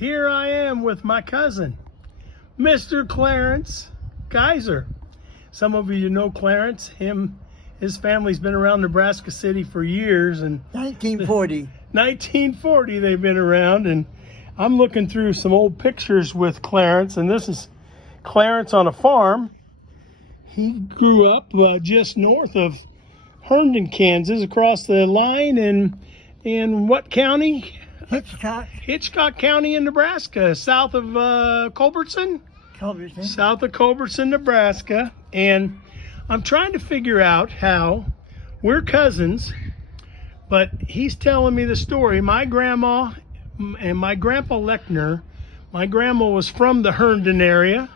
here I am with my cousin, Mr. Clarence Kaiser. Some of you know Clarence. His family's been around Nebraska City for years, and 1940. 1940 they've been around, and I'm looking through some old pictures with Clarence, and this is Clarence on a farm. He grew up just north of Herndon, Kansas, across the line in what county? Hitchcock County in Nebraska, south of Culbertson? Culbertson. South of Culbertson, Nebraska. And I'm trying to figure out how we're cousins, but he's telling me the story. My grandma and my grandpa Lechner, my grandma was from the Herndon area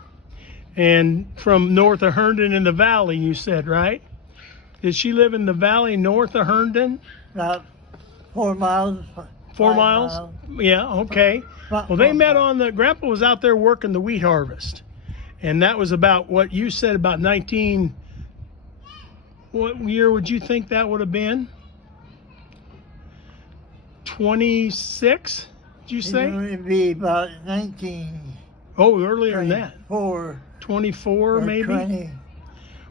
and from north of Herndon in the valley, you said, right? Did she live in the valley north of Herndon? About 4 miles. 4 miles? Yeah, okay. Well, they met on grandpa was out there working the wheat harvest. And that was about what you said, about what year would you think that would have been? 26, did you say? It would be about 19. Oh, earlier than that. 24 maybe? 20.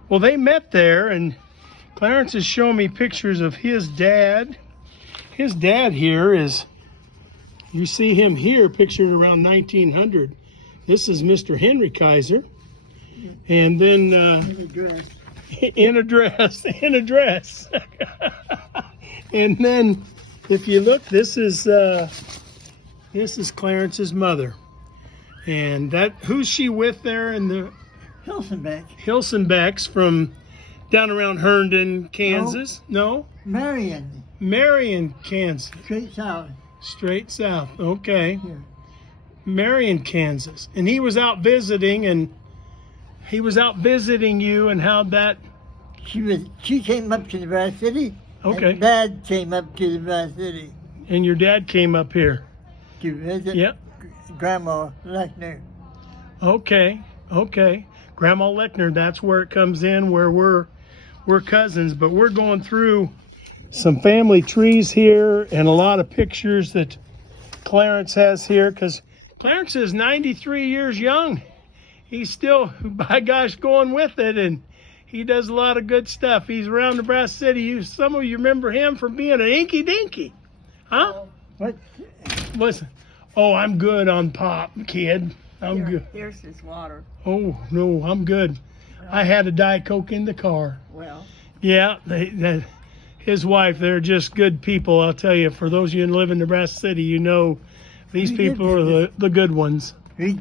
Well, they met there, and Clarence is showing me pictures of his dad. His dad here is, you see him here pictured around 1900. This is Mr. Henry Kaiser. And then in a dress. And then if you look, this is Clarence's mother. And who's she with there in the Hilsenbecks from down around Herndon, Kansas? No? Marion, Kansas. Straight south. Okay. Yeah. Marion, Kansas. And he was out visiting you, and how'd that? She came up to Nebraska City. Okay. And Dad came up to Nebraska City. And your dad came up here. To visit Grandma Lechner. Okay. Grandma Lechner, that's where it comes in, where we're cousins, but we're going through some family trees here and a lot of pictures that Clarence has here, because Clarence is 93 years young. He's still, by gosh, going with it, and he does a lot of good stuff. He's around Nebraska City. Some of you remember him from being an Inky Dinky. Huh? What? Listen. Oh, I'm good on pop, kid. I'm good. Here's his water. Oh, no, I'm good. I had a Diet Coke in the car. Well. Yeah, his wife, they're just good people, I'll tell you. For those of you who live in Nebraska City, you know these people are the good ones. We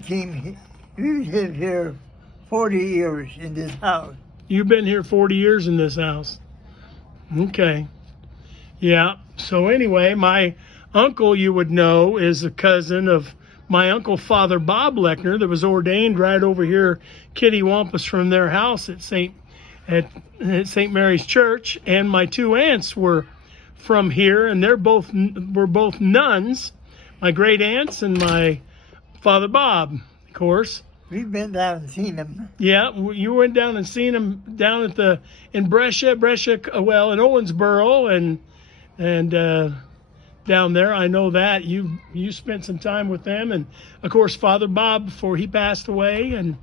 lived here 40 years in this house. You've been here 40 years in this house. Okay. Yeah, so anyway, my uncle, you would know, is a cousin of my uncle, Father Bob Lechner, that was ordained right over here, kittywampus from their house at St. Mary's Church. And my two aunts were from here, and were both nuns, my great aunts and my Father Bob, of course. We've been down and seen them. Yeah, you went down and seen them down in Brescia, well, in Owensboro, and down there. I know that you spent some time with them, and of course Father Bob before he passed away, and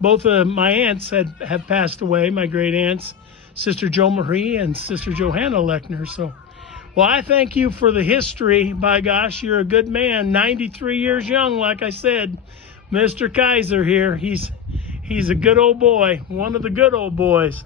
both of my aunts have passed away. My great aunts, Sister Jo Marie and Sister Johanna Lechner. So, well, I thank you for the history. By gosh, you're a good man. 93 years young, like I said. Mr. Kaiser here. He's a good old boy. One of the good old boys.